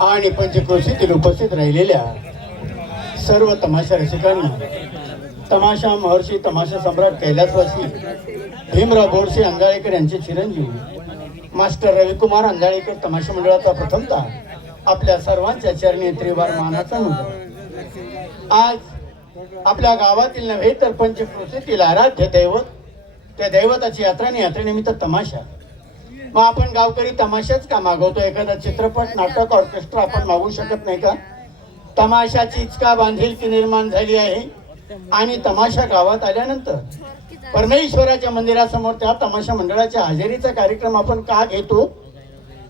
आणि पंचक्रोशीतील उपस्थित राहिलेल्या सर्व तमाशा रसिकांना तमाशा महर्षी तमाशा सम्राट कैलासवासी भीमराव बोरसे अंजाळेकर यांचे चिरंजीव मास्टर रविकुमार अंजाळेकर तमाशा मंडळाचा प्रथमतः आपल्या सर्वांच्या चरणी त्रिवार मानाचा नमन। आज आपल्या गावातील नव्हे तर पंचक्रोशीतील आराध्य दैवत त्या दैवताची यात्रेनिमित्त तमाशा। मग आपण गावकरी तमाशाच का मागवतो? एखादा चित्रपट नाटक ऑर्केस्ट्रा आपण मागू शकत नाही का? तमाशाची इचका बांधिलकी निर्माण झाली आहे आणि तमाशा गावात आल्यानंतर परमेश्वराच्या मंदिरासमोर त्या तमाशा मंडळाच्या हजेरीचा कार्यक्रम आपण का घेतो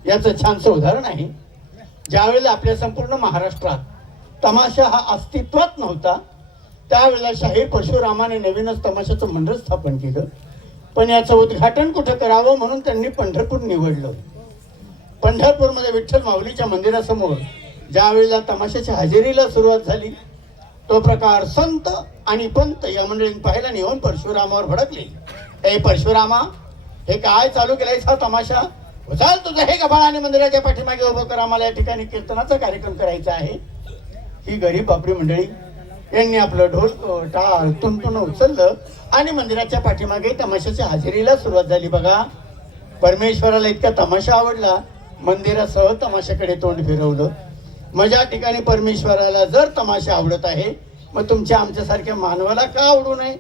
याचं छानसं उदाहरण आहे। ज्यावेळेला आपल्या संपूर्ण महाराष्ट्रात तमाशा हा अस्तित्वात नव्हता त्यावेळेला शाहीर परशुरामाने नवीनच तमाशाचं मंडळ स्थापन केलं, पण याचं उद्घाटन कुठं करावं म्हणून त्यांनी पंढरपूर निवडलं। पंढरपूरमध्ये विठ्ठल माऊलीच्या मंदिरासमोर ज्यावेळेला तमाशाच्या हजेरीला सुरुवात झाली तो प्रकार संत आणि पंत या मंडळींनी पाहिला नेऊन परशुरामावर भडकले। ए परशुरामा, हे काय चालू केलायस हा तमाशा? चाल तुझं हे गबाळाने मंदिराच्या पाठीमागे उभं कर, आम्हाला या ठिकाणी कीर्तनाचा कार्यक्रम करायचा आहे। ही गरीब बापरी मंडळी यांनी आपलं ढोल टाळ तुंतुन उचललं आणि मंदिराच्या पाठीमागे तमाशाच्या हजेरीला सुरुवात झाली। बघा, परमेश्वराला इतका तमाशा आवडला, मंदिरासह तमाशाकडे तोंड फिरवलं। माझ्या ठिकाणी परमेश्वराला जर तमाशा आवडत आहे मग तुमच्या आमच्यासारख्या मानवाला का आवडू नये?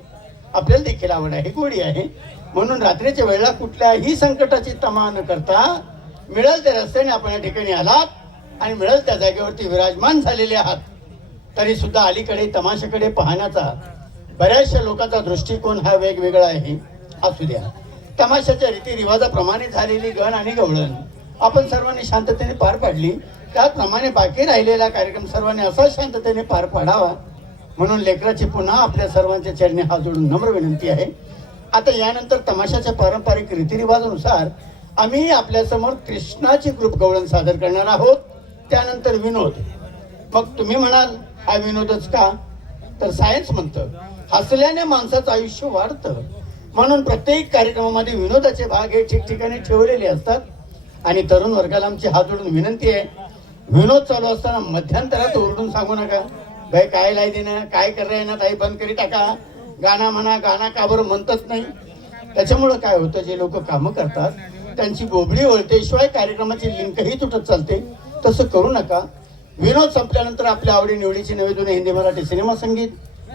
आपल्याला देखील आवड आहे, गोडी आहे, म्हणून रात्रीच्या वेळेला कुठल्याही संकटाची तमा न करता मिळेल त्या रस्त्याने आपण या ठिकाणी आलात आणि मिळेल त्या जागेवरती विराजमान झालेले आहात। तरी सुद्धा अलीकडे तमाशाकडे पाहण्याचा बऱ्याचशा लोकांचा दृष्टिकोन हा वेगवेगळा आहे। असू द्या, तमाशाच्या रीतिरिवाजाप्रमाणे झालेली गण आणि गवळण आपण सर्वांनी शांततेने पार पाडली, त्याचप्रमाणे बाकी राहिलेला कार्यक्रम सर्वांनी असा शांततेने पार पाडावा म्हणून लेकराची पुन्हा आपल्या सर्वांच्या चरणी हात जोडून नम्र विनंती आहे। आता यानंतर तमाशाच्या पारंपरिक रीतिरिवाजानुसार आम्ही आपल्यासमोर कृष्णाची ग्रुप गवळण सादर करणार आहोत, त्यानंतर विनोद। मग तुम्ही म्हणाल हा विनोदच का? तर सायन्स म्हणतं हसल्याने माणसाचं आयुष्य वाढतं, म्हणून प्रत्येक कार्यक्रमामध्ये विनोदाचे भाग हे ठिकठिकाणी ठेवलेले असतात। आणि तरुण वर्गाला आमची हात जोडून विनंती आहे, विनोद चालू असताना मध्यंतरात ओरडून सांगू नका, भाई काय लाई देणं, काय कर रहे ना ताई, बंद करी टाका, गाणं म्हणा, गाणं का बरं म्हणतच नाही। त्याच्यामुळं काय होतं, जे लोक कामं करतात त्यांची बोबडी वळते, शिवाय कार्यक्रमाची लिंकही तुटत चालते, तसं करू नका। विनोद संपल्यानंतर आपल्या आवडी निवडीची नवे हिंदी मराठी सिनेमा संगीत,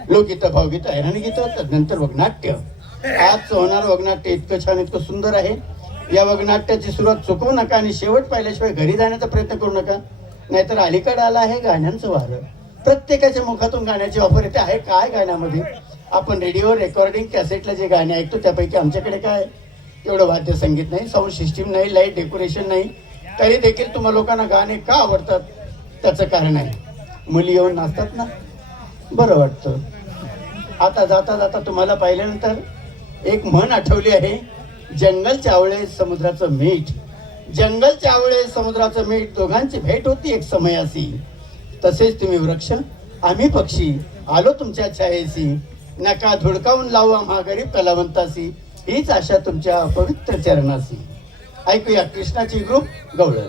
लोकगीतं, भावगीतं, ऐराणी गीतं, तदनंतर वगनाट्य। आज होणार वगनाट्य इतकं छान, इतकं सुंदर आहे। या वगनाट्याची सुरुवात चुकवू नका आणि शेवट पाहिल्याशिवाय घरी जाण्याचा प्रयत्न करू नका, नाहीतर अलीकडे आला आहे गाण्यांचं वारं। प्रत्येकाच्या मुखातून गाण्याची ऑफर येते आहे। काय गाण्यामध्ये आपण रेडिओ रेकॉर्डिंग कॅसेटला जे गाणे ऐकतो त्यापैकी आमच्याकडे काय एवढं वाद्य संगीत नाही, साऊंड सिस्टीम नाही, लाईट डेकोरेशन नाही, तरी देखील तुम्हा लोकांना गाणे का आवडतात त्याचं कारण आहे, मुली येऊन नाचतात ना, बरं वाटतं। आता जाता जाता तुम्हाला पाहिल्यानंतर एक म्हण आठवली आहे, जंगल चावळे समुद्राचं मीठ। जंगल चावळे समुद्राचं मीठ, दोघांची भेट होती एक समयासी। तसेच तुम्ही वृक्ष, आम्ही पक्षी, आलो तुमच्या छायेसी, नका धुडकावून लावू आम्हा गरीब कलावंतासी, हीच आशा तुमच्या पवित्र चरणासी। ऐकूया कृष्णाची ग्रुप गवळण।